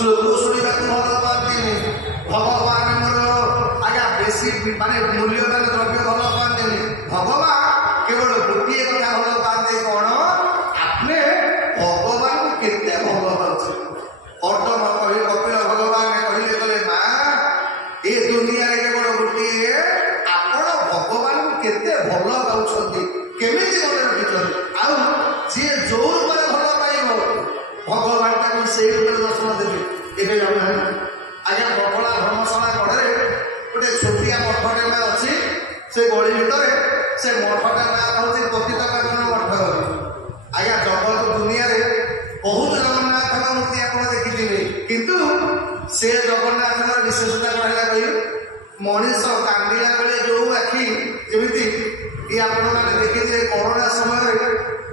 ଶ୍ଲୋକ ଶୁଣିବାକୁ ଭଲ ପାଆନ୍ତିନି, ଭଗବାନଙ୍କର ଆଜ୍ଞା ବେଶୀ ମାନେ ମୂଲ୍ୟବାନ ଦ୍ରବ୍ୟ ଭଲ ପାଆନ୍ତିନି। ଭଗବାନ କେବଳ ଗୋଟିଏ କଥା ଭଲ ପାଆନ୍ତି, କ'ଣ? ଆମେ ଭଗବାନଙ୍କୁ କେତେ ଭଲ ପାଉଛୁ। କର୍ଦ୍ଦମ କହି କପିଳ ଭଗବାନ କହିଲେ, କହିଲେ ମା ଏ ଦୁନିଆରେ କେବଳ ଗୋଟିଏ, ଆପଣ ଭଗବାନଙ୍କୁ କେତେ ଭଲ ପାଉଛନ୍ତି, କେମିତି ମନେ ରଖିଛନ୍ତି। ଆଉ ଯିଏ ଯୋଉ ରୂପରେ ଭଲ ପାଇବ ଭଗବାନ ତାକୁ ସେଇ ରୂପରେ ଦର୍ଶନ ଦେବେ। ଏବେ ଆଜ୍ଞା ବକଳା ଧର୍ମଶାଳା କଡ଼ରେ ଗୋଟେ ଛୋଟିଆ ମଠଟେ ଅଛି। ସେ ଗଳି ଭିତରେ ସେ ମଠଟା ନାଁ ହେଉଛି ପତିତ ପାବନ ମଠ। ଆଜ୍ଞା ଜଗତ ଦୁନିଆରେ ବହୁତ ଜଗନ୍ନାଥଙ୍କ ମୂର୍ତ୍ତି ଆପଣ ଦେଖିଥିବେ, କିନ୍ତୁ ସେ ଜଗନ୍ନାଥଙ୍କର ବିଶେଷତା କ'ଣ ହେଲା କହିଲେ? ମଣିଷ କାନ୍ଦିଲା ବେଳେ ଯୋଉ ଆଖି, ଯେମିତି କି ଆପଣମାନେ ଦେଖିଥିବେ କରୋନା ସମୟରେ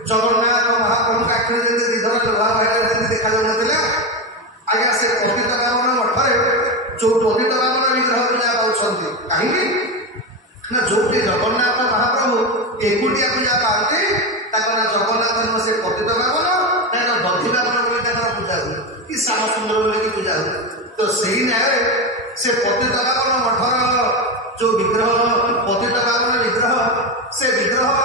ଜଗନ୍ନାଥ ମହାପ୍ରଭୁଙ୍କ ଆଖିରେ ଯେମିତି ଦିଧର ଲୁହା ବାହାରେ ଯେମିତି ଦେଖାଯାଉନଥିଲା, ଆଜ୍ଞା ସେ ପତିତ ପାବନ ମଠରେ ଯୋଉ ପତିତ ପାବନ ବିଗ୍ରହ ପୂଜା ପାଉଛନ୍ତି, କାହିଁକି ନା ଯୋଉଠି ଜଗନ୍ନାଥ ମହାପ୍ରଭୁ ଏକୁଟିଆ ପୂଜା ପାଆନ୍ତି, ତାଙ୍କ ନାଁ ଜଗନ୍ନାଥ ନୁହଁ, ସେ ପତିତ ପାବନ, ତାଙ୍କର ଦଧି ପାବନ ବୋଲି ତାଙ୍କର ପୂଜା ହୁଏ, କି ଶ୍ୟାମ ସୁନ୍ଦର ବୋଲିକି ପୂଜା ହୁଏ। ତ ସେଇ ନ୍ୟାୟରେ ସେ ପତିତ ପାବନ ମଠର ଯୋଉ ବିଗ୍ରହ, ପତିତ ପାବନ ବିଗ୍ରହ, ସେ ବିଗ୍ରହ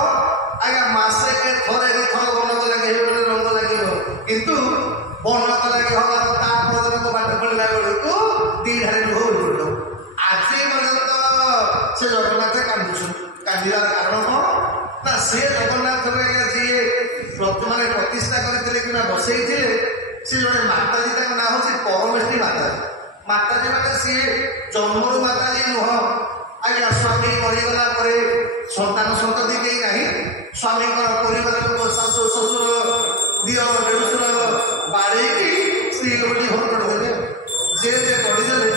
ଆଜ୍ଞା ମାସେ ଥରେ ଦିଥର ବନକ ଲାଗି ରଙ୍ଗ ଲାଗିବ, କିନ୍ତୁ ବନକ ଲାଗି ହବାର ତା ପ୍ରଦନକୁ ବାଟ ଖୋଲିଲା ବେଳକୁ ଦିଧାରେ ଲୁହ ଉଠିବ। ଆଜି ପର୍ଯ୍ୟନ୍ତ ସେ ଜଗନ୍ନାଥ କାନ୍ଦୁଛନ୍ତି। କାନ୍ଦିବାର କାରଣ କ'ଣ? ନା ସେ ଜଗନ୍ନାଥକୁ ଆଜ୍ଞା ଯିଏ ମାନେ ପ୍ରତିଷ୍ଠା କରିଥିଲେ କିମ୍ବା ବସେଇଥିଲେ, ସେ ଜଣେ ମାତାଜୀ, ତାଙ୍କ ନାଁ ହେଉଛି ପରମେଷ୍ଠୀ ମାତାଜୀ। ମାତାଜୀ ମାନେ ସିଏ ଜନ୍ମରୁ ମାତାଜୀ ନୁହଁ, ଆଜ୍ଞା ସ୍ୱାମୀ ମରିଗଲା ପରେ ସନ୍ତାନ ସନ୍ତତି କେହି ନାହିଁ, ସ୍ୱାମୀଙ୍କର ପରିବାର ଲୋକ ଶାଶୁ ଶ୍ୱଶୁର ଦିଅ ଦେଢ଼ଶୁର ବାଡ଼େଇକି ସ୍ତ୍ରୀ ଲୋକଟି ଘର କରିଦେଲେ। ଯେ କରିଦେଲେ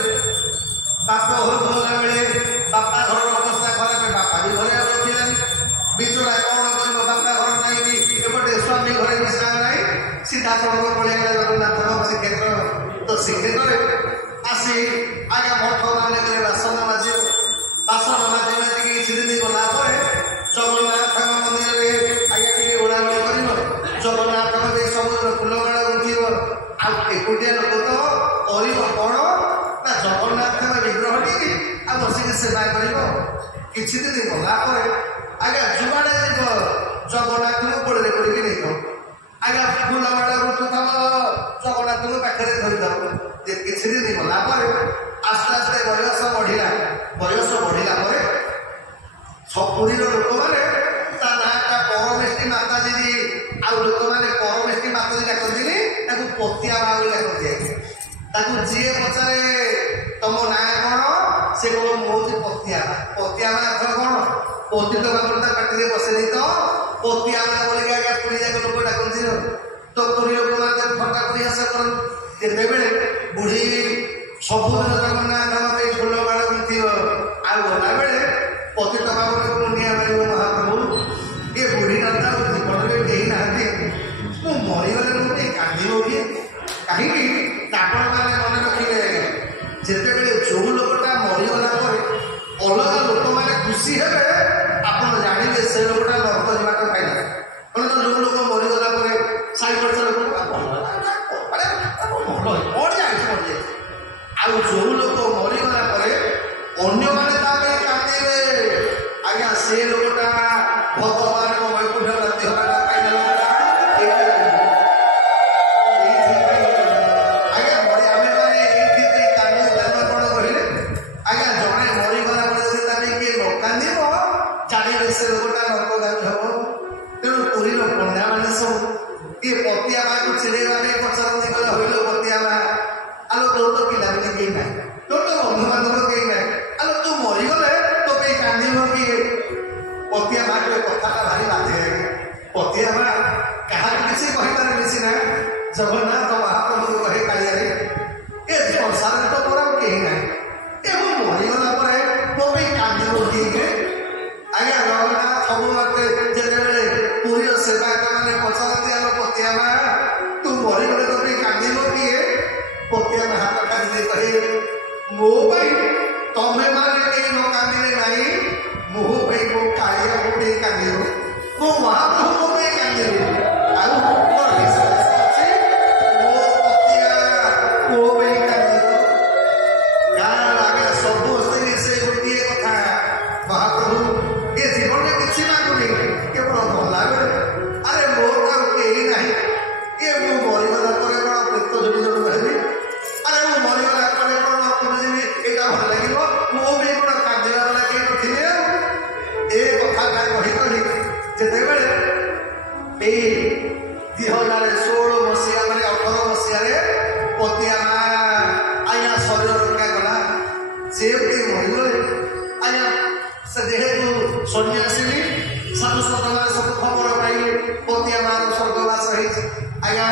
ବାପ ଘରକୁ ଗଲା ବେଳେ ବାପା ଘରର ଅବସ୍ଥା ଖରାପ, ବାପା ବି ଘରେ ଆଉ ରଖିଲାନି। ବିଚରା କ'ଣ କରିବ, ବାପା ଘର ନାହିଁ, ଏପଟେ ସ୍ୱାମୀ ଘରେ ମିଶା ନାହିଁ, ସିଧାସଳଖ ପଳେଇଗଲା ଜଗନ୍ନାଥଙ୍କ ଶ୍ରୀକ୍ଷେତ୍ର। ତ ଶ୍ରୀକ୍ଷେତ୍ରରେ ଆସି ଆଜ୍ଞା ମଠ ମାନଙ୍କରେ ବାସନ ମାଜିବ। ବାସନ ମାଜି ମାଜିକି କିଛି ଦିନ ଗଲା ପରେ ଜଗନ୍ନାଥଙ୍କ ମନ୍ଦିରରେ ଆଜ୍ଞା ଟିକେ ଓଳାଓଳି କରିବ, ଜଗନ୍ନାଥଙ୍କ ଦେଇ ସବୁଦିନ ଫୁଲମାଳ ଗୁନ୍ଥିବ। ଆଉ ଏକୁଟିଆ ଲୋକ ତ କରିବ କ'ଣ? ନା ଜଗନ୍ନାଥଙ୍କ ବିଗ୍ରହଟି ଆଉ ବସିକି ସେବା କରିବ। କିଛି ଦିନ ଗଲା ପରେ ଆଜ୍ଞା ଯୁଆଡ଼େ ଯିବ ଜଗନ୍ନାଥଙ୍କୁ କୋଳରେ କରିକି ନେଇଥାଉ, ଆଜ୍ଞା ଫୁଲମାଳ ଗୁନ୍ଥୁଥାଉ, ଜଗନ୍ନାଥଙ୍କୁ ପାଖରେ ଧରିଥାଉ। କିଛି ଦିନ ଗଲା ପରେ ଆସ୍ତେ ଆସ୍ତେ ବୟସ ବଢ଼ିଲା। ବୟସ ବଢ଼ିଲା ପରେ ପୁରୀର ଲୋକମାନେ ତା ନାଁଟା ପରମେଷ୍ଠୀ ମାତାଜୀ, ଆଉ ଲୋକମାନେ ପରମେଷ୍ଠୀ ମାତାଜୀ ଡାକନ୍ତିନି, ତାକୁ ପତିଆ ମା ବୋଲି ଡାକନ୍ତି। ତାକୁ ଯିଏ ପଚାରେ ତମ ନାଁ କ'ଣ, ସେ କହିବ ମୁଁ ହେଉଛି ପତିଆ ମା। ପତିଆ ମା ଅର୍ଥ କ'ଣ? ପତିତ ପାବନ ତା ପାଟିରେ ବସେନି ତ ପତିଆ ମା ବୋଲିକି ଆଜ୍ଞା ପୁରୀ ଯାକ ଲୋକ ଡାକନ୍ତି। ତ ପୁରୀ ଲୋକମାନେ ଥଟ୍ଟା ପରିହାସ କରନ୍ତି। ଯେତେବେଳେ ବୁଢ଼ୀ ସବୁଦିନ ଜଗନ୍ନାଥଙ୍କ ପାଇଁ ଫୁଲମାଳ ଗୁନ୍ଥିବ, ଆଉ ଗଲାବେଳେ ପତିତ ପାବନକୁ ମୁଣ୍ଡିଆ ମାରିବ ମହାପ୍ରଭୁ, ଏ ବୁଢ଼ୀଟା ଆଉ ଜୀବନରେ କେହି ନାହାନ୍ତି, ମୁଁ ମରିଗଲେ ମୁଁ ଟିକେ କାନ୍ଦିବ କି? କାହିଁକି ଆପଣମାନେ ମନେ ରଖିବେ, ଯେତେବେଳେ ଯୋଉ ଲୋକଟା ମରିଗଲା ପରେ ଅଲଗା ଲୋକମାନେ ଖୁସି ହେବେ, ଆପଣ ଜାଣିବେ ସେ ଲୋକଟା ନର୍କ ଯିବାଟା ପାଇଲା। ମାନେ ଯୋଉ ଲୋକ ମରିଗଲା ପରେ ସାଇ ପଡ଼ିଶା ଲୋକ ମରିଯାଇଛି, ଆଉ ଯୋଉ ଲୋକ ମରିଗଲା ପରେ ଅନ୍ୟମାନେ ତା ପାଇଁ କାନ୍ଦିବେ, ଆଜ୍ଞା ସେ ଲୋକଟା ଭଗବାନଙ୍କ ବୈକୁଣ୍ଠ ପ୍ରାପ୍ତି ହେବାଟା ପାଇଲା ଲୋକଟା। ଆଜ୍ଞା ଆମେ ମାନେ ଏଇଥିପାଇଁ କାନ୍ଦିବୁ, କାରଣ କ'ଣ କହିଲେ, ଆଜ୍ଞା ଜଣେ ମରିଗଲା ପରେ ଯଦି ତା ପାଇଁ କିଏ ନ କାନ୍ଦିବ, ଜାଣିବେ ସେ ଲୋକଟା ନର୍କଗାମୀ ହେବ। ତେଣୁ ପୁରୀର ପଣ୍ଡାମାନେ ସବୁ କିଏ ପତିଆ ମାକୁ ଚିଡ଼େଇବା ପାଇଁ ପଚାରନ୍ତି, କହିଲେ ହଇଲ ପତିଆ ମା, ଆଲୋ ତୋର ତ ପିଲାପିଲି କେହି ନାହିଁ, ତୋର ତ ବନ୍ଧୁବାନ୍ଧବ କେହି ନାହିଁ, ଆଲୋ ତୁ ମରିଗଲେ ତୋ ପାଇଁ କାନ୍ଦିବ କିଏ? ପତିଆ ମା କହିଲେ କଥାଟା ଭାରି ବାଧେ। ପତିଆ ମା କାହାକୁ କିଛି କହିପାରେନି ସିନା, ଜଗନ୍ନାଥ ମହାପ୍ରଭୁଙ୍କୁ କହେ କାଳିଆରେ, ଏ ସଂସାରରେ ତ ମୋର ଆଉ କେହି ନାହିଁ, ଏ ମୁଁ ମରିଗଲା ପରେ ମୋ ପାଇଁ କାନ୍ଦିବ କିଏ? ଆଜ୍ଞା ଜଗନ୍ନାଥ ସବୁ ମତେ ଯେତେବେଳେ ପୁରୀର ସେବାୟତମାନେ ପଚାରନ୍ତି, ଆଲୋ ପତିଆ ମା ତୁ ମରିଗଲେ ତୋ ପାଇଁ କାନ୍ଦିବ କିଏ? ପତିଆ ମା ହାତ କାନ୍ଦି କହେ, ମୋ ପାଇଁ ତମେ ମାନେ କେହି ନ କାନ୍ଦିଲେ ନାହିଁ, ମୋ ପାଇଁ ମୋ କାଳିଆ ମୋ ପାଇଁ କାନ୍ଦିବ, ମୋ ମହାପ୍ରଭୁ ମୋ ପାଇଁ କାନ୍ଦିବ। ଆଉ ମୋ ବିଶ୍ୱାସ ଅଛି ମୋ ପତିଆ ମୋ ସେମିତି ମରିଗଲେ। ଆଜ୍ଞା ସେ ଯେହେତୁ ସନ୍ନ୍ୟାସିନୀ ସାଧୁସନ୍ଥମାନେ ସବୁ ଖବର ପାଇଲେ ପତିଆ ମାର ସ୍ୱର୍ଗବାସ ହେଇଛି। ଆଜ୍ଞା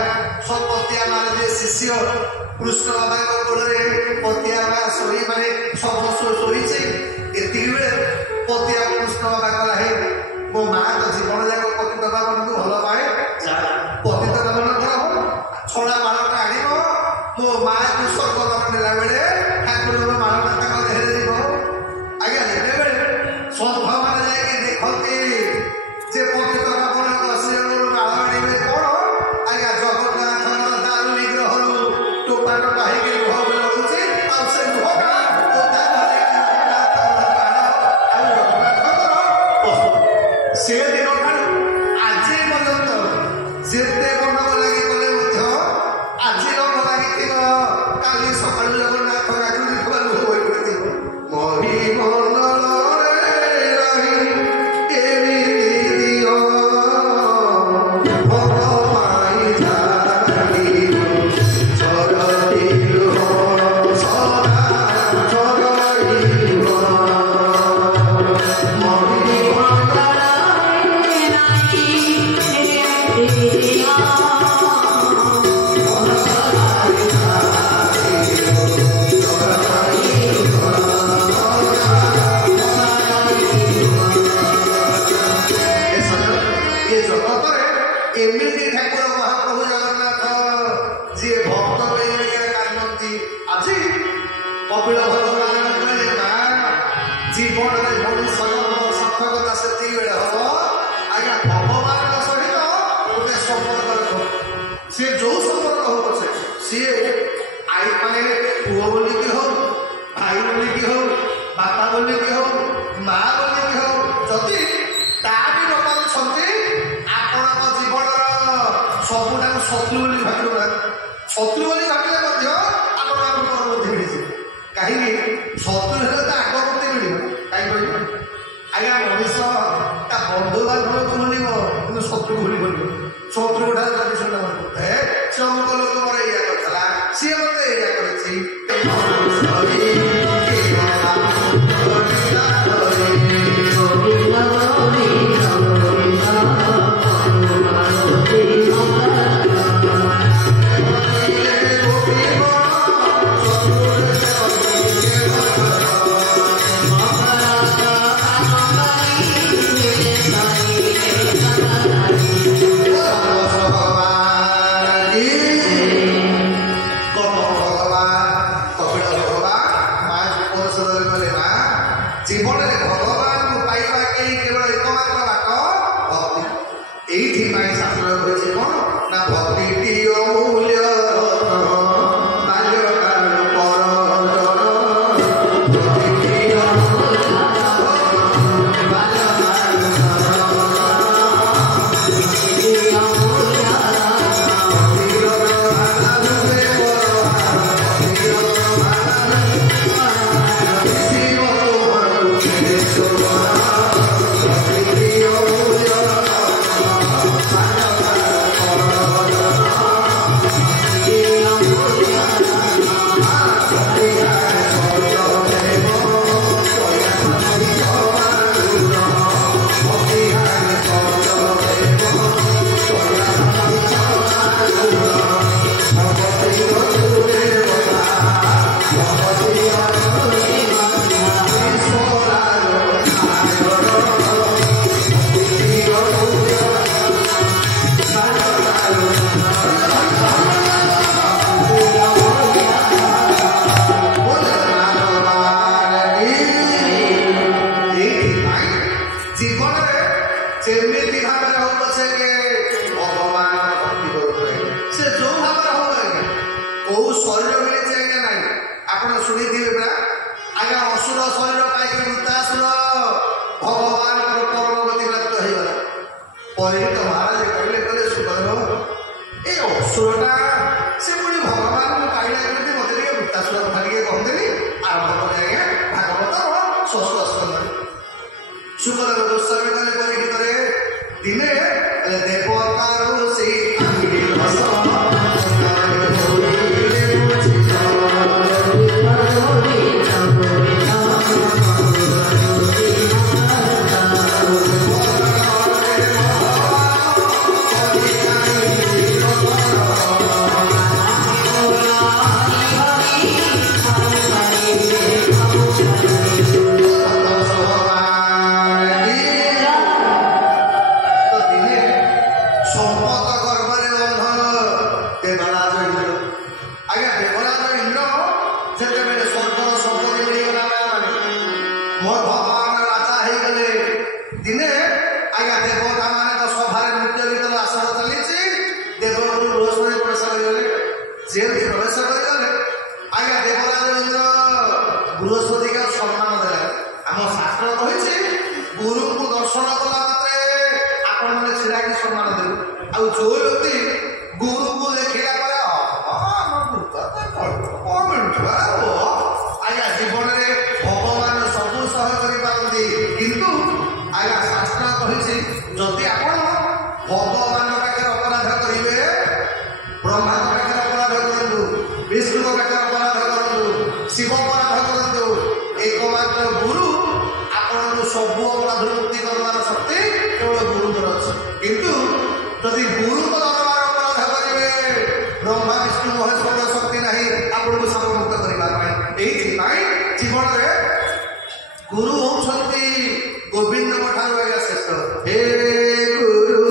ପତିଆ ମାର ଯେ ଶିଷ୍ୟ କୃଷ୍ଣ ବାବାଙ୍କ କୋଳରେ ପତିଆ ମା ଶୋଇ ମାନେ ଶୋଇଛି। ଏତିକି ବେଳେ ପତିଆ କୃଷ୍ଣ ବାବା କଲା ହେ ମୋ ମା ତ ଜୀବନ ଯାକ ପତିତ ପାବନକୁ ଭଲ ପାଏ, ପତିତ ପାବନ ଛଡ଼ା ମାଳଟା ଆଣିବ ମୋ ମାକୁ ସ୍ୱର୍ଗ ନେଲା ବେଳେ ଠାକୁରଙ୍କ ମାଳଟା ତାଙ୍କ ଦେହରେ ଯିବ। ଆଜ୍ଞା ଯେତେବେଳେ ସନ୍ଥମାନେ ଯାଇକି ଦେଖନ୍ତି ଯେ ପତିତ ପାବନ କସିଆରୁ ମାଳ ଆଣିବେ କଣ, ଆଜ୍ଞା ଜଗନ୍ନାଥଙ୍କର ଦାରୁ ବିଗ୍ରହରୁ ଟୋପା ଟୋପା ହେଇକି ଲୁହ ଗଳୁଛି। ଆଉ ସେ ଲୁହଟା ସେ ଦିନ ଠାରୁ ଆଜି ପର୍ଯ୍ୟନ୍ତ ଯେତେ ବନ ଲାଗି ଗଲେ ମଧ୍ୟ ଆଜି ରଙ୍ଗ ଲାଗିଥିବ, କାଲି ସକାଳୁ ଜଗନ୍ନାଥ ଗାଠୁ ଦେଖିବା ଲୁହ ହୋଇ ପଡ଼ିଥିବ। ମହିମଣ୍ଡଳରେ ରହି ଏମିତି ଦିଅ ଭଗବାଇ ଧାରିବ ଝରତି ଲୁହ ସଦା ଝରିବ। ଏମିତି ଠାକୁର ମହାପ୍ରଭୁ ଜଗନ୍ନାଥ ଯିଏ ଭକ୍ତ ବେଳିରେ କାନ୍ଦନ୍ତି। ଆଜି କପିଳ ଭଗବାନ କହିଲେ ମା ଜୀବନରେ ମଣିଷର ସାର୍ଥକତା ସେତିକି ବେଳେ ହବ ଆଜ୍ଞା ଭଗବାନଙ୍କ ସହିତ ଗୋଟେ ସମ୍ପର୍କ ରଖ। ସିଏ ଯୋଉ ସମ୍ପର୍କ ହଉ ପଛେ ସିଏ ଆଇ ମାନେ ପୁଅ ବୋଲିକି ହଉ, ଭାଇ ବୋଲିକି ହଉ, ବାପା ବୋଲିକି ହଉ, ମା ବୋଲିକି ହଉ, ଯଦି ତା ବି ନ ପାରୁଛନ୍ତି ଆପଣଙ୍କ ଜୀବନର ସବୁଠାରୁ ଶତ୍ରୁ ବୋଲି ଭାବିବ। ଶତ୍ରୁ ବୋଲି ଭାବିଲେ ମଧ୍ୟ ଆପଣଙ୍କ ପରବର୍ତ୍ତୀ ମିଳିଯିବ। କାହିଁକି ଶତ୍ରୁ ହେଲେ ତ ଆଗବର୍ତ୍ତୀ ମିଳିବ। କାହିଁକି କହିବ ଆଜ୍ଞା ମଣିଷ ତା ବନ୍ଧୁ ବାନ୍ଧବକୁ ଭୁଲିବ କିନ୍ତୁ ଶତ୍ରୁ ଭୁଲିବନି। ଶତ୍ରୁ ଠାରୁ ଯଦି ଶୁଣିଲା ସେ ଅମୁକ ଲୋକ ମୋର ଏଇଆ କରିଥିଲା, ସିଏ ମତେ ଏଇଆ କରିଛି। জীবনের ভগবানকে পাইবা কেই কেবল একমাত্র বাট ভক্তি। এইথিপাই শাস্ত্র হয়েছে কোন না ভক্তি অমূল্য ଯେମିତି ଭାବରେ ହଉ ପଛେ ଭଗବାନ ଭକ୍ତି କରୁଥିଲେ ସେ ଯୋଉ ଭାବରେ ହଉ ଆଜ୍ଞା କୋଉ ଶରୀର ମିଳିଛି ଆଜ୍ଞା ନାହିଁ। ଆପଣ ଶୁଣିଥିବେ ପରା ଆଜ୍ଞା ଅସୁର ଶରୀର ପାଇକି ବୃତ୍ତାସୁର ଭଗବାନଙ୍କର ପରମଗତି ପ୍ରାପ୍ତ ହେଇଗଲା। ପରିହିତ ମହାରାଜ କହିଲେ କହିଲେ ସୁଦେବ ଏଇ ଅସୁରଟା ସେ ପୁଣି ଭଗବାନଙ୍କୁ ପାଇଲା କେମିତି ମତେ ଟିକେ ବୃତ୍ତାସୁର କଥା ଟିକେ କହନ୍ତିନି। ଆରମ୍ଭ କଲେ ଆଜ୍ଞା ଭାଗବତ ଷଷ୍ଠ ସ୍କନ୍ଧରେ ସୁଦେବ ଗୋସ୍ୱାମୀ କହିଲେ ପରୀକ୍ଷିତରେ ଦିନେ ଦେବତାରୁ ସେଇ ଆଜ୍ଞା ଦେବରାଜ ଇନ୍ଦ୍ର ବୃହସ୍ପତିକୁ ସମ୍ମାନ ଦେଲେ। ଆମ ଶାସ୍ତ୍ର କହିଛି ଗୁରୁଙ୍କୁ ଦର୍ଶନ କଲା ମାତ୍ରେ ଆପଣମାନେ ଛିଡ଼ାକି ସମ୍ମାନ ଦେବେ। ଆଉ ଯୋଉ ବ୍ୟକ୍ତି ଗୁରୁଙ୍କୁ ଦେଖିଲା ପରେ ଆଜ୍ଞା ଜୀବନରେ ଭଗବାନ ସବୁ ସହ କରିପାରନ୍ତି, କିନ୍ତୁ ଆଜ୍ଞା ଶାସ୍ତ୍ର କହିଛି ଯଦି ଆପଣ ଭଗବାନ ପାଖରେ ଅପରାଧ କରିବେ, ବ୍ରହ୍ମାଙ୍କ ପାଖରେ ଅପରାଧ କରନ୍ତୁ, ବିଷ୍ଣୁଙ୍କ ପାଖରେ ଅପରାଧ କରନ୍ତୁ, ଶିବ ଅପରାଧ କରନ୍ତୁ, ଏକମାତ୍ର ଗୁରୁ ଆପଣଙ୍କୁ ସବୁ ଅପରାଧରୁ ମୁକ୍ତି କରିବାର ଶକ୍ତି କେବଳ ଗୁରୁଙ୍କର ଅଛି। କିନ୍ତୁ ଯଦି ଗୁରୁଙ୍କ ଦରବାର ଅପରାଧ କରିବେ, ବ୍ରହ୍ମା ବିଷ୍ଣୁ ମହେଶ୍ୱର ଶକ୍ତି ନାହିଁ ଆପଣଙ୍କୁ ସର୍ବମୁକ୍ତ କରିବା ପାଇଁ। ଏଇଥିପାଇଁ ଜୀବନରେ ଗୁରୁ ହଉଛନ୍ତି ଗୋବିନ୍ଦଙ୍କ ଠାରୁ ଆଜ୍ଞା ଶ୍ରେଷ୍ଠ। ହେ ଗୁରୁ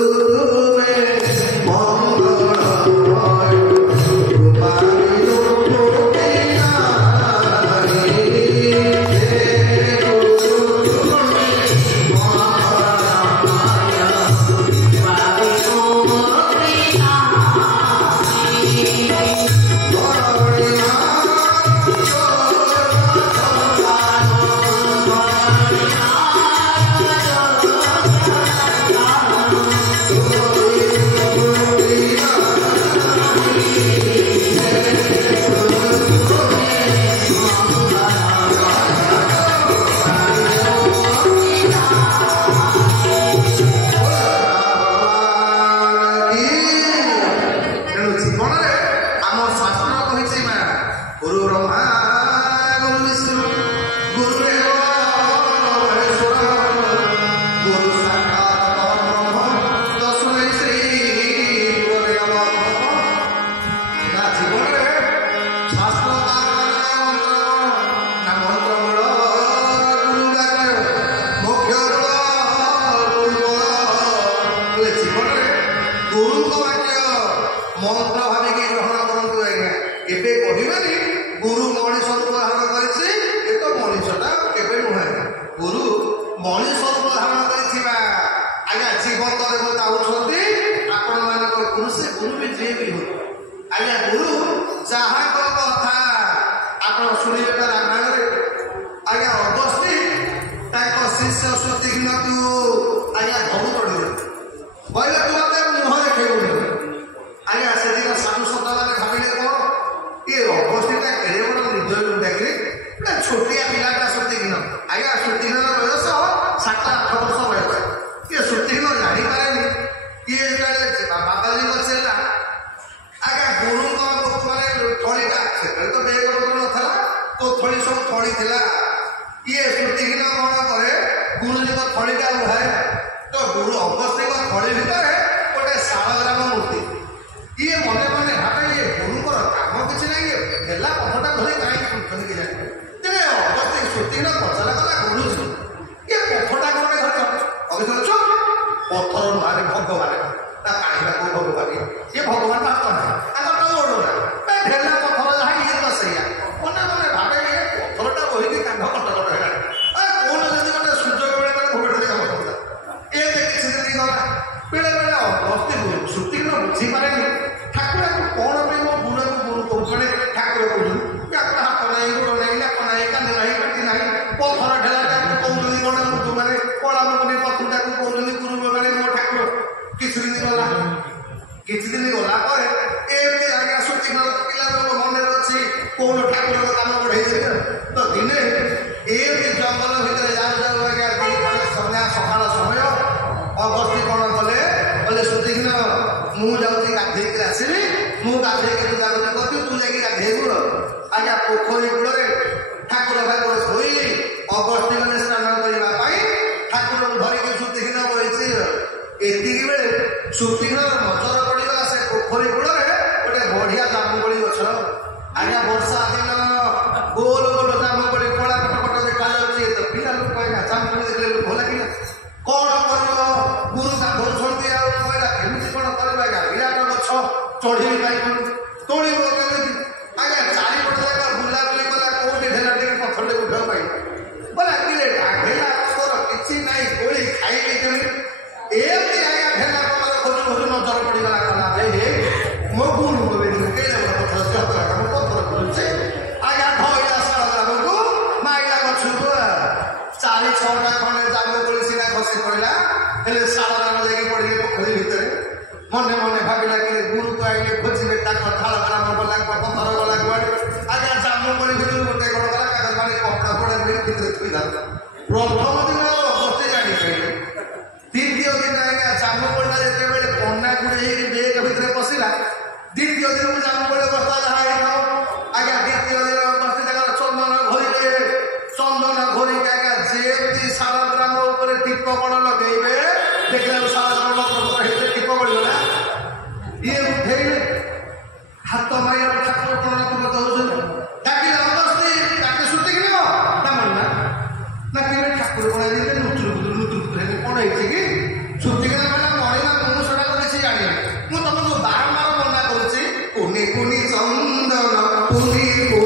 Oh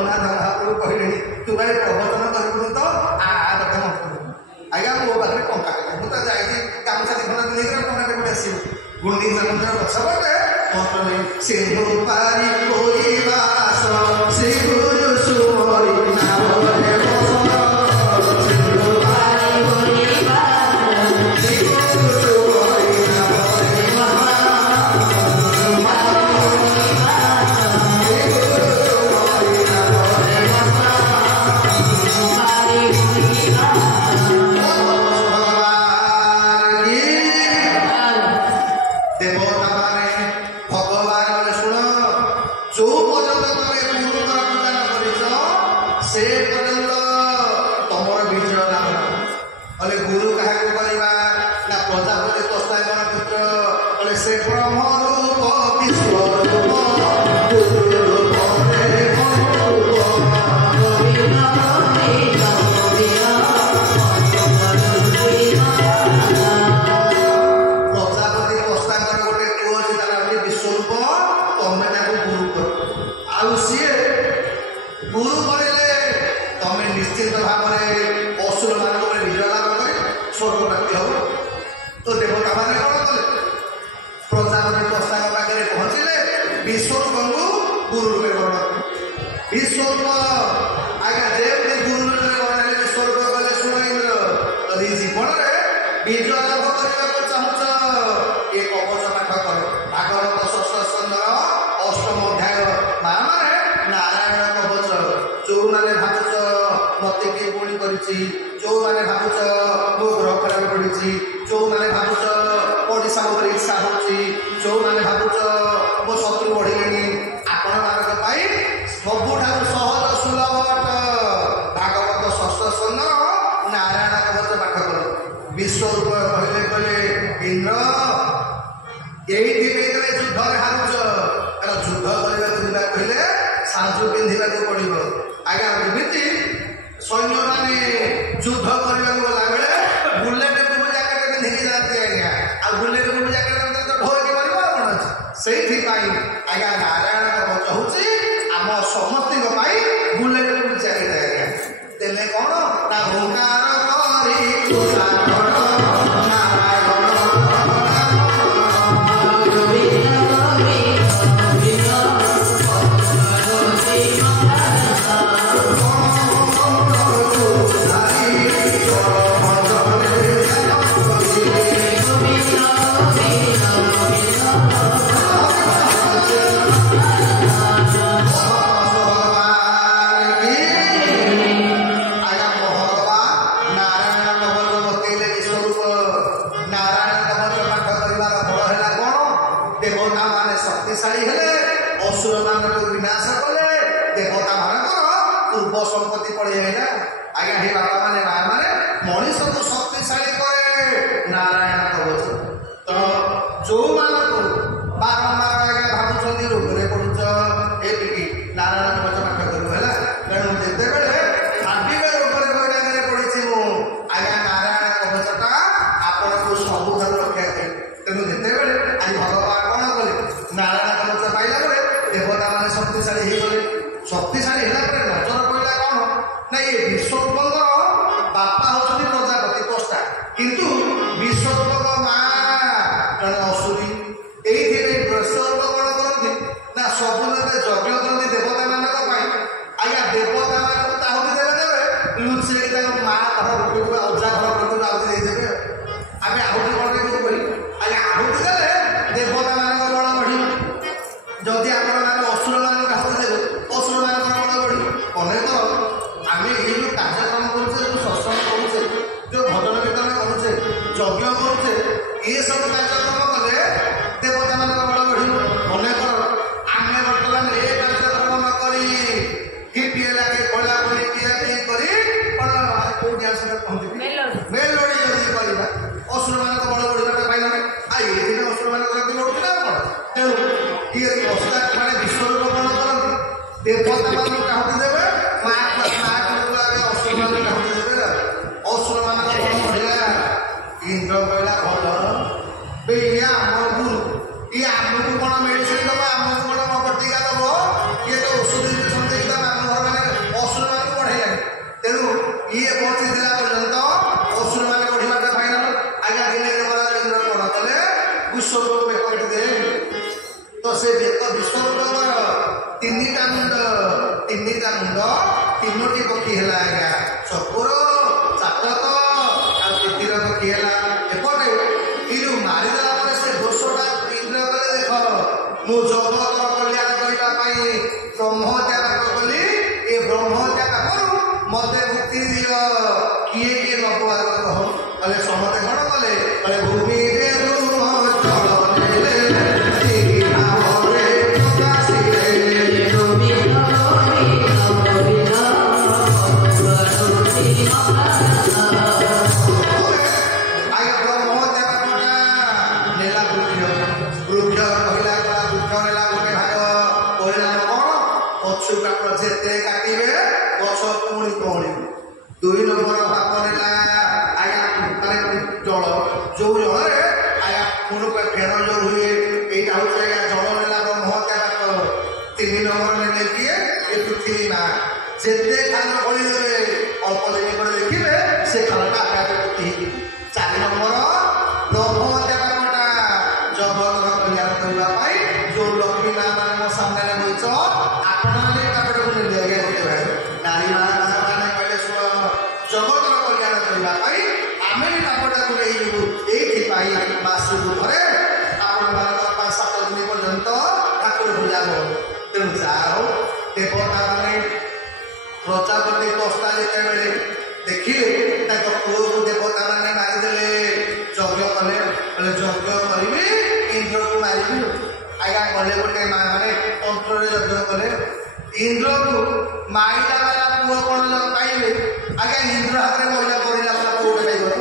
ଜଗନ୍ନାଥ ମହାପ୍ରଭୁ କହିଲେଣି ତୁ ଭାଇ ପ୍ରବଚନ କରିବୁନି ତ ତତେ ମତ ଆଜ୍ଞା ମୋ ପାଖରେ ଟଙ୍କା ଦେଲେ ମୁଁ ତ ଯାଇକି ଗାମୁଛା ଦି ଖଣ୍ଡ ନେଇକି ଟଙ୍କାଟେ ଗୋଟେ ଆସିବୁ ଗୁଣ୍ଡିଚା ମନ୍ଦିର ପଛପଟେ ସିଂଧୁ ପାରି ପରିବାସ ଶ୍ରୀ ଗୁରୁ ସୁମରି ନାମରେ ଯୋଉମାନେ ଭାବୁଛ ମୋ ଗ୍ରହ ଖରାପ ପଡିଛି ଯୋଉମାନେ ଭାବୁଛ ପଇସା ଉପରେ ଇଚ୍ଛା ହଉଛି ଯୋଉମାନେ ଭାବୁଛ ମୋ ଶତ୍ରୁ ବଢିଲେଣି ଆପଣମାନଙ୍କ ପାଇଁ ସବୁଠାରୁ ସହଜ ସୁଲଭ ଭାଗବତ ଷଷ୍ଠ ସ୍କନ୍ଧ ନାରାୟଣ କବଚ ପାଠ କର ବିଶ୍ୱରୂପ କହିଲେ କହିଲେ ଇନ୍ଦ୍ର ଏଇଥିପାଇଁ ଯୁଦ୍ଧରେ ହାରୁଛ କାରଣ ଯୁଦ୍ଧ କରିବାକୁ ଯିବା କହିଲେ ସାଜୁ ପିନ୍ଧିବାକୁ ପଡିବ ଆଜ୍ଞା ଏମିତି ସୈନ୍ୟମାନେ ଯୁଦ୍ଧ କରିବାକୁ ଗଲା ବେଳେ ବୁଲେଟ ପ୍ରୁଫ୍ ଜ୍ୟାକେଟ ପିନ୍ଧିକି ଯାଆନ୍ତି ଆଜ୍ଞା ଆଉ ବୁଲେଟ ପ୍ରୁଫ୍ ଜ୍ୟାକେଟ ଢୋକି ମାରିବ ଆଉ କଣ ଅଛି ସେଇଥିପାଇଁ ଆଜ୍ଞା ନାରାୟଣ କବଚ ହଉଛି ଆମ ସମସ୍ତଙ୍କ ପାଇଁ ବୁଲେଟ ପ୍ରୁଫ୍ ଜ୍ୟାକେଟ ଆଜ୍ଞା ଦେଲେ କଣ ନା ଓଙ୍କାର କରି ଶକ୍ତିଶାଳୀ ହେଲା ପରେ ନଜର ପଡ଼ିଲା କଣ ନା ଏ ବିଶ୍ୱରୂପଙ୍କର ବାପା ହଉଛନ୍ତି ପ୍ରଜାପତି କଷ୍ଟା କିନ୍ତୁ ବିଶ୍ୱରୂପଙ୍କ ମା ଜଣେ ଅସୁରୀ ଏଇଥିରେ ବିଶ୍ୱରୂପ କଣ କରନ୍ତି ନା ସବୁବେଳେ ଯଜ୍ଞ କରନ୍ତି ଦେବତା ମାନଙ୍କ ପାଇଁ ଆଜ୍ଞା ଦେବତା ମାନଙ୍କୁ ତାହୁରି ଦେବେ ଲୁଚେଇ ତାଙ୍କ ମା ଘର ରଖିଥିବା ଅଜା ଘର ରଖିଥିବା ଆହୁତି ଦେଇଦେବେ ଆମେ ଆହୁତି କଣ କରି ଆଜ୍ଞା ଆହୁତି ଦେଲେ ଦେବତା ମାନଙ୍କ ବଳ ବଢିବ ଯଦି ଆପଣ ମାନେ ଅସୁର ମାନଙ୍କୁ ଆହୁତି ଦେବେ ଅସୁରମାନଙ୍କର ବଳ ବଢିବ ଅନେକ ଆମେ ଏଇ ଯୋଉ କାର୍ଯ୍ୟକ୍ରମ କରୁଛେ ଯୋଉ ସତ୍ସଙ୍ଗ କରୁଛେ ଯୋଉ ଭଜନ କୀର୍ତ୍ତନ କରୁଛେ ଯଜ୍ଞ କରୁଛେ ଏସବୁ କାର୍ଯ୍ୟକ୍ରମ କଲେ ଦେବତା ମାନଙ୍କ ବଳ ବଢିବ ଅନେକ ଆମେ ବର୍ତ୍ତମାନ ଏ କାର୍ଯ୍ୟକ୍ରମ ନ କରି କିଏ ଲାଗେ କଳା କରି ପିଆପିଇ କରି କଣ କୋଉଠି ଆସିଲେ ପହଞ୍ଚିବି ମେଲୋଡି ଯଦି କରିବା ଅସୁରମାନଙ୍କ ବଳ ବଢିବାଟା ପାଇଲା ଏଇଥିରେ ଅସୁରମାନଙ୍କ ରାତି ବଢୁଛି ନା କଣ ତେଣୁ ଇଏ ଅସୁରା ମାନେ ବିଶ୍ୱରୂପ କଣ କରନ୍ତି ଦେବତା ମାନଙ୍କୁ କାହୁତି ଦେବେ ମା ଅସୁରମାନଙ୍କୁ କାହୁତି ଦେବେ ଅସୁର ମାନଙ୍କ ବଳ ବଢିଲା ଇନ୍ଦ୍ର କହିଲା ଭଲ ଇଏ ଆମ ଗୁରୁ ଇଏ ଆମକୁ କଣ ମେଡିସିନ ଦବ ଆମକୁ କଣ ବଟିକା ଦବ ଇଏ ତ ଔଷଧ ଦେଇକି ଆମ ଘର ମାନେ ବିଶ୍ୱରୂପ ବେକ ଏଠି ଦେଲେ ତ ସେ ବେକ ବିଶ୍ୱରୂପଙ୍କର ତିନିଟା ମୁଣ୍ଡ ତିନୋଟି ପକ୍ଷୀ ହେଲା ଆଜ୍ଞା ଚକୁର ଚାତକ ଆଉ ତିତିର ପକ୍ଷୀ ହେଲା। ଏପଟେ ଏଇ ଯୋଉ ମାରିଦେଲା ପରେ ସେ ଦୋଷଟା ଇନ୍ଦ୍ର କଲେ ଦେଖ ମୁଁ ଜଗତର କଲ୍ୟାଣ କରିବା ପାଇଁ ବ୍ରହ୍ମତ୍ୟାଗ କଲି ଏ ବ୍ରହ୍ମତ୍ୟାଗ କରୁ ମତେ ମୁକ୍ତି ଦିଅ। କିଏ କିଏ ନବାଦ କଲେ ସମସ୍ତେ କଣ କଲେ ଭୂମି ଯେତେ କାଟିବେ ଗଛ ପୁଣି କଅଁଳିବ। 2 ନମ୍ବର ଭାଗ ନେଲା ଆଜ୍ଞା ମାନେ ଜଳ ଯୋଉ ଜଳରେ ଆଜ୍ଞା ପୁଣି ଫେଣ ଯୋଉ ହୁଏ ଏଇଟା ହଉଛି ଆଜ୍ଞା ଜଳ ନେଲା ବ୍ରହ୍ମତ୍ୟାଗ। 3 ନମ୍ବର ନେଲେ କିଏ ଏ ପୃଥିବୀ ମା ଯେତେ ଖାଲ ଖୋଳି ଦେବେ ଅଳ୍ପ ଦିନ ପରେ ଦେଖିବେ ସେ ଖାଲଟା ଆପେ ଆପେ ପୋତି ହେଇଯିବ। 4 ନମ୍ବର ବ୍ରହ୍ମତ୍ୟାଗ ଜଗତର କଲ୍ୟାଣ କରିବା ପାଇଁ ଯୋଉ ଲକ୍ଷ୍ମୀ ମା ମାନେ ମୋ ସାମ୍ନାରେ ବଇଛ ଆପଣମାନେ ନାରୀ ମାନେ କହିଲେ ଶୁଣ ଜଗତର କଲ୍ୟାଣ କରିବା ପାଇଁ ଆମେ ବି କାପଡ଼ଟାକୁ ନେଇଯିବୁ। ଏଇଥିପାଇଁ ମାସକୁ ଥରେ ଆପଣମାନଙ୍କ 5-7 ଦିନ ପର୍ଯ୍ୟନ୍ତ ଠାକୁର ପୂଜା ହବ। ତେଣୁ ଯାହା ହଉ ଦେବତା ମାନେ ପ୍ରଜାପତି ଦଶଟା ଯେତେବେଳେ ଦେଖିଲେ ତାଙ୍କ ପୁଅକୁ ଦେବତା ମାନେ ମାରିଦେଲେ ଯଜ୍ଞ କଲେ ଯଜ୍ଞ କରିବି ଇନ୍ଦ୍ରକୁ ମାରିବି ଆଜ୍ଞା କଲେ ଗୋଟେ ମାନେ ତନ୍ତ୍ରରେ ଯଜ୍ଞ କଲେ। ଇନ୍ଦ୍ରକୁ ମାଇଲା ବାଲା ପୁଅ କଣ ପାଇବେ ଆଜ୍ଞା ଇନ୍ଦ୍ର ହାତରେ ମହିଳା କରିଲା ବାଲା ପୁଅ ଗୋଟେ ପାଇଗଲ।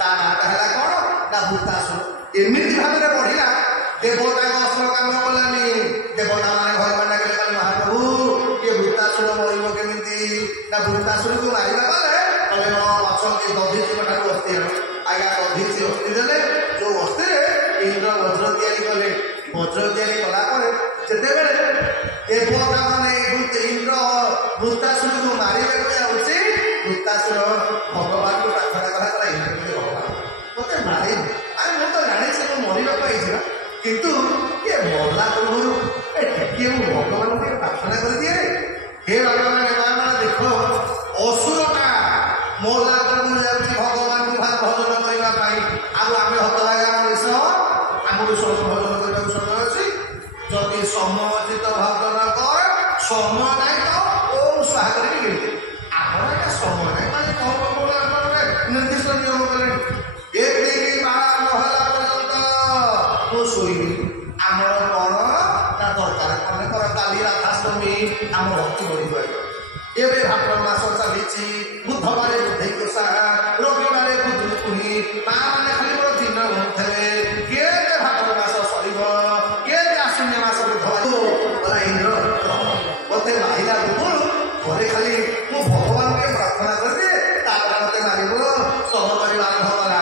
ତା ନାଁଟା ହେଲା କଣ ନା ଭୂତାସୁର। ଏମିତି ଭାବରେ ବଢିଲା ଦେବତାଙ୍କ ଅସ୍ତ୍ର କାମ କଲାନି। ଦେବତା ମାନେ ଭଗବାନ ଡାକିଲେ ମହାପ୍ରଭୁ ଇଏ ଭୂତାସୁର ମରିବ କେମିତି ନା ଭୂତାସୁରକୁ ମାରିବା କଲେ କହିଲେ ଅଛନ୍ତି ଦଧିଚିଙ୍କ ଠାରୁ ଅସ୍ଥି ଆଣ। ଆଜ୍ଞା ଦଧିଚି ଅସ୍ଥି ଦେଲେ ଯୋଉ ଅସ୍ଥିରେ ଇନ୍ଦ୍ର ବଜ୍ର ତିଆରି କଲେ। ବଜ୍ର ତିଆରି କଲା ପରେ ଯେତେବେଳେ ଦେବତା ମାନେ ଇନ୍ଦ୍ର ବୃତ୍ତାସୁରକୁ ମାରିବାକୁ ଯାଉଛି ବୃତ୍ତାସୁର ଭଗବାନଙ୍କୁ ପ୍ରାର୍ଥନା କଲା ଇନ୍ଦ୍ର ଭଗବାନ ମତେ ମାରିନି ମୁଁ ତ ଜାଣିଛି ମୁଁ ମରିବାକୁ ଆଇଛି କିନ୍ତୁ ଇଏ ମଲା ପୂର୍ବରୁ ଟିକିଏ ମୁଁ ଭଗବାନଙ୍କୁ ଟିକେ ପ୍ରାର୍ଥନା କରିଦିଏ। ହେ ଭଗବାନ ଦେଖ ଅସୁରଟା ମଲା ପୂର୍ବରୁ ଯାଉଛି ଭଗବାନଙ୍କୁ ଭଜନ କରିବା ପାଇଁ ଆଉ ଆମେ ହତଭାଗା ମଣିଷ ଆମକୁ ଭଜନ କରିବାକୁ ସମୟ ଅଛି। ଯଦି ସମୟୋଚିତ ଭଜନ କର ସମୟ ନାହିଁ ତ ଓମ୍ ସ୍ୱାହା କରିକି ଗିଳିବେ। ଆମର ଏଟା ସମୟ ନାହିଁ ମାନେ ନିର୍ଦ୍ଦିଷ୍ଟ ନିୟମ କଲେ ଏତିକି ମାଳା ନହେଲା ପର୍ଯ୍ୟନ୍ତ ମୁଁ ଶୋଇବି। ଆମର କଣ ତା ଦରକାର ମନେକର କାଲି ରାଧାଷ୍ଟମୀ ଆମ ଭକ୍ତି ବଢିବ। ଏବେ ଭାଦ୍ର ମାସ ଚାଲିଛି ବୁଧବାରେ ବୁଧେଇ ଓଷା ରବିବାରେ ଖୁଦୁରୁକୁଣୀ ମା ମାନେ ଖାଲି ମୋର ଦିନ ଗୁଣୁଥିବେ କିଏ ଭାଦ୍ର ମାସ ସରିବ କିଏ ଆଶ୍ୱିନ ମାସ ବୁଧବାର ଇନ୍ଦ୍ର ମତେ ମାରିଲା ପୂର୍ବରୁ ଘରେ ଖାଲି ମୁଁ ଭଗବାନকে ପ୍ରାର୍ଥନା କରିଦିଏ ତାପରେ ମତେ ମାରିବ ସହ କରିବା ଆରମ୍ଭ କଲା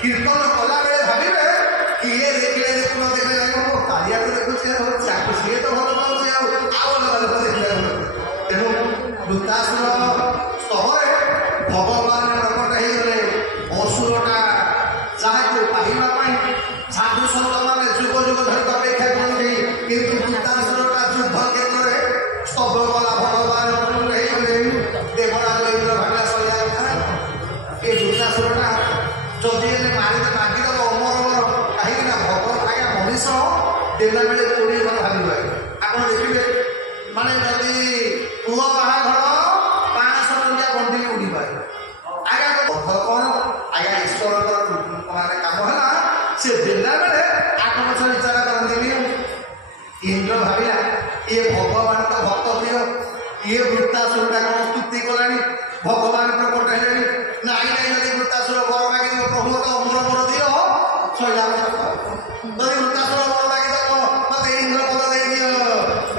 কীর্তন কলাবেলে ভাবিবে কিয়ে দেখলে দেখুন দেখলে যাই কালিয়া তো দেখুছে সে তো ভাল পাচ্ছে ଆଉ ଅଲଗା ଲୋକ ଦେଖିଲେ ତେଣୁ ବୃତ୍ତାସୁର ସ୍ତବରେ ଭଗବାନ ପ୍ରକଟ ହେଇଗଲେ। ଅସୁରଟା ଯାହାକୁ ପାଇବା ପାଇଁ ସାଧୁ ସନ୍ତମାନେ ଯୁଗ ଯୁଗ ଧରି ଅପେକ୍ଷା କରନ୍ତି କିନ୍ତୁ ବୃତ୍ତାସୁରଟା ଯୁଦ୍ଧ କ୍ଷେତ୍ରରେ ସ୍ତବ କଲା ଭଗବାନ ପ୍ରକଟ ହେଇଗଲେ। ଦେବରାଜ ଇନ୍ଦ୍ର ଭାବିଲା ସରିଲା କଥା ଏ ବୃତ୍ତାସୁରଟା ଯଦି ଏନେ ମାଗିଦେବ ଅମର କାହିଁକିନା ଭଗବାନ ଆଜ୍ଞା ମଣିଷ ଦେଲା ବେଳେ 20 ଥର ଭାବିବ। ଆପଣ ଦେଖିବେ ମାନେ ଯଦି ପୁଅ ବାହାଘର 500 ଟଙ୍କିଆ ବଣ୍ଡିଲ ଉଡ଼ିପାରେ ଆଜ୍ଞା କଣ ये भगवान तो भक्त प्रिय ये वृत्तासुरटा कौन स्तुति कलानी भगवान प्रकट है नाई नाई यदि वृत्तासुर बर मागे प्रभु तो अमर बर दियो सैला यदि वृत्तासुर बर मागे तो मत इंद्र पद दे दियो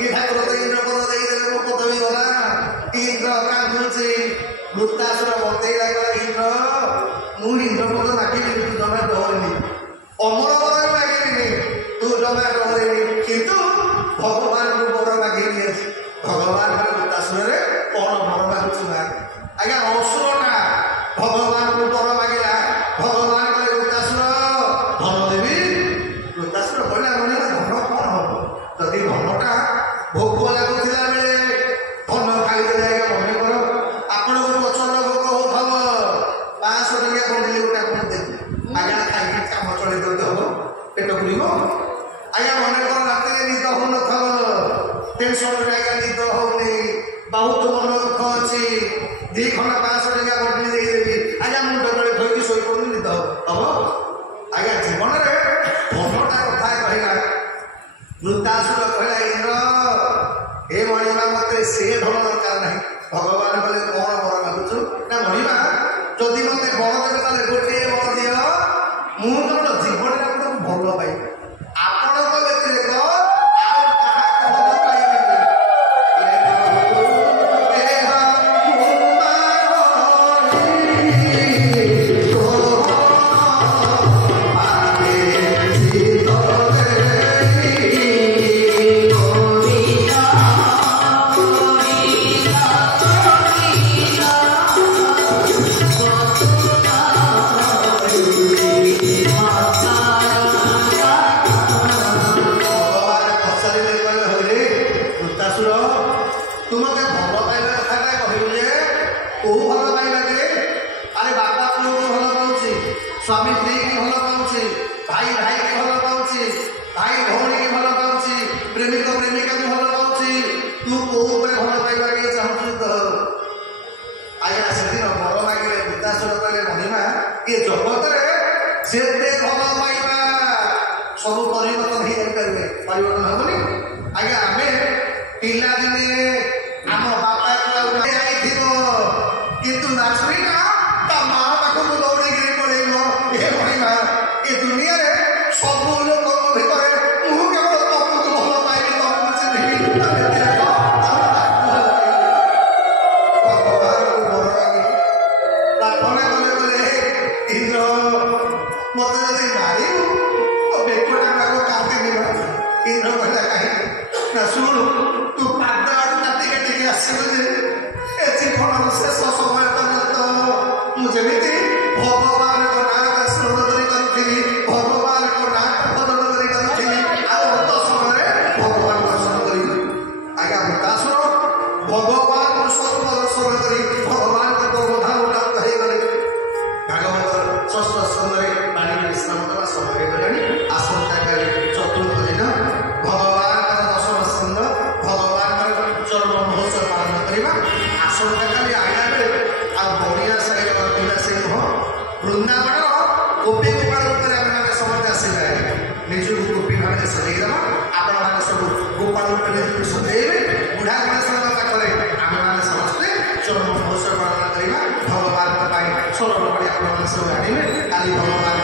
ये ठाकुर तो इंद्र पद दे देले मो पदवी गला इंद्र कांदुचे वृत्तासुर बते लागला इंद्र मु इंद्र पद मागे तू जमा डरनी अमर बर मागे तू जमा डरनी किंतु भगवान को बर मागे भगवान वृत्तासुर कौन बर मागुना आज्ञा असुरटा भगवान को बर मागिला भगवान कहले वृत्तासुर धन देवी वृत्तासुर कहला मने धन कौन हम जदि धनटा भोग लागुला बेले धन खाइदेले आज्ञा मने कर आपण को प्रचंड भोग होथब 500 टका बंदिले गोटा कोन दे आज्ञा खाइ काम चले दे हो पेट पुरिबो आज्ञा मने कर राते निद हो नथब टेंशन रे आज्ञा निद होनी बहुत मन दुख अच्छी 2 खंड 500 टका बंदिले दे देबी आज्ञा मुंड तले धोई सोई पड़ू निद हम आज्ञा जीवन रे धनटा कथा कहला वृत्तासुर कहला इंद्र हे मणिमा मते से धन दरकार नहीं भगवान कहले कौन बर मागुछु ना मणिमा जदि मते बर देबे ताले गोटे बर दियो मु तो जीवन रे तो भलो पाई आपण को व्यतिरेक आउ काहा भलो पाइबे स्वामी स्त्री की भल पाऊँ भाई भाई की भल पाऊँ भाई भौणी की भल पाऊँ प्रेमिक प्रेमिका की भल पाऊँ तू कौ भल पाइबा के चाहूँ तो आज्ञा से दिन बर मागे वृत्तासुर कहले महिमा ये जगत से भल पाइबा सब परिवर्तन हो जाए परिवर्तन हेनी आज्ञा आम पिला दिने आम बापा किंतु नाचुरीटा ता माँ पाखक दौड़ी ये महिमा ये दुनिया रे सब लोक भितर तू केवल तुमको भल पाइबी तुम चिन्हिबी भगवान को बर मागे प्रार्थना कले कले इंद्र मत जदि मारिबू तो बेकटा मागो काटी निबा इंद्र कहला कहीं ना सुन तू पाद आड़ ताती के आसीबे जे ए जीवन शेष समय पर्यंत मु जेमिति भगवान को नाम स्मरण करी करथिली भगवान को नाम भजन करी करथिली आ बहुत समय भगवान दर्शन करी आज्ञा वृत्तासुर भगवान को सब दर्शन करी भगवान को बोधा उठा कहि गले भागवत षष्ठ स्कंदरे पानी विश्राम करवा समय गलानी आसंता काली चतुर्थ दिन भगवान दशम स्कंद भगवान चरण महोत्सव पालन करवा आसंता काली आज्ञा बेले आ बढ़िया साइड पिला से वृंदावन गोपी गोपाल रूप में समझते आसवे निज गोपी भाव सजेदेवा आपण सब गोपाल रूप में सजेबे बुढ़ा गणेश पाखे आम मैंने समस्ते चरण महोत्सव पालन करवा भगवान सब आने काली भगवान